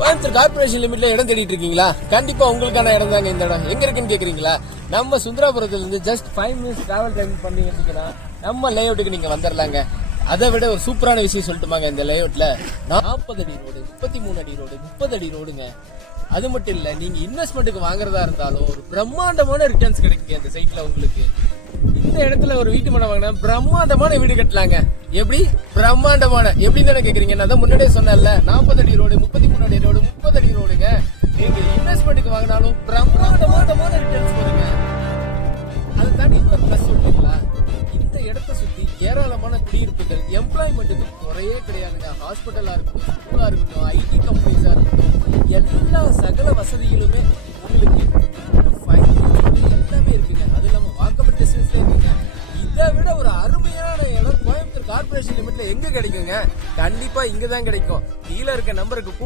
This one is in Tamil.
கோயம்புத்தூர் கார்பரேஷன் லிமிட்ல இடம் தேடிட்டு இருக்கீங்களா? கண்டிப்பா உங்களுக்கான இடம் தாங்க இந்த இடம். எங்க இருக்குன்னு கேக்குறீங்களா? நம்ம சுந்தராபுரத்துல இருந்து ஜஸ்ட் 5 minutes டிராவல் டைம் பண்ணீங்கன்னா நம்ம லேஅவுட்டுக்கு நீங்க வந்துடலாங்க. அதை விட ஒரு சூப்பரான விஷயம் சொல்லட்டுமாங்க, இந்த லேஅவுட்ல 40 அடி ரோடு, 33 அடி ரோடு, 30 அடி ரோடுங்க. அது மட்டும் இல்ல, நீங்க இன்வெஸ்ட்மெண்ட்டுக்கு வாங்குறதா இருந்தாலும் ஒரு பிரம்மாண்டமான ரிட்டர்ன்ஸ் கிடைக்குங்க இந்த சைட்ல உங்களுக்கு. இந்த இடத்துல ஒரு வீட்டு மனை வாங்கினா பிரம்மாண்டமான வீடு கட்டலாங்க. எப்படி பிரம்மாண்டமான எப்படின்னு தானே கேக்குறீங்க? நான் தான் முன்னாடியே சொன்னேன்ல, 40 அடி ரோடு, 33 அடி ரோடு, 30 அடி ரோடுங்க. நீங்க இன்வெஸ்ட்மெண்ட்டுக்கு வாங்கினாலும் பிரம்மாண்டமான ரிட்டர்ன்ஸ் வருங்க. அதை தாண்டி இன்னொரு பிளஸ் சொல்றீங்களா, இந்த இடத்த சுத்தி ஏராளமான குடியிருப்புகள், எம்ப்ளாய்மெண்ட்டுக்கு குறையே கிடையாதுங்க. ஹாஸ்பிட்டலா இருக்கட்டும், ஸ்கூலா இருக்கட்டும், ஐடி கம்பெனிஸா இருக்கட்டும், எல்லா சகல வசதிகளுமே உங்களுக்கு எல்லாமே இருக்குங்க. அது இல்லாம வாக்கபிள் டிஸ்டன்ஸ்ல இருக்குங்க. இதை விட ஒரு அருமையான இடம் கோயம்புத்தூர் கார்பரேஷன் லிமிட்ல எங்க கிடைக்குங்க? கண்டிப்பா இங்கதான் கிடைக்கும். கீழே இருக்க நம்பருக்கு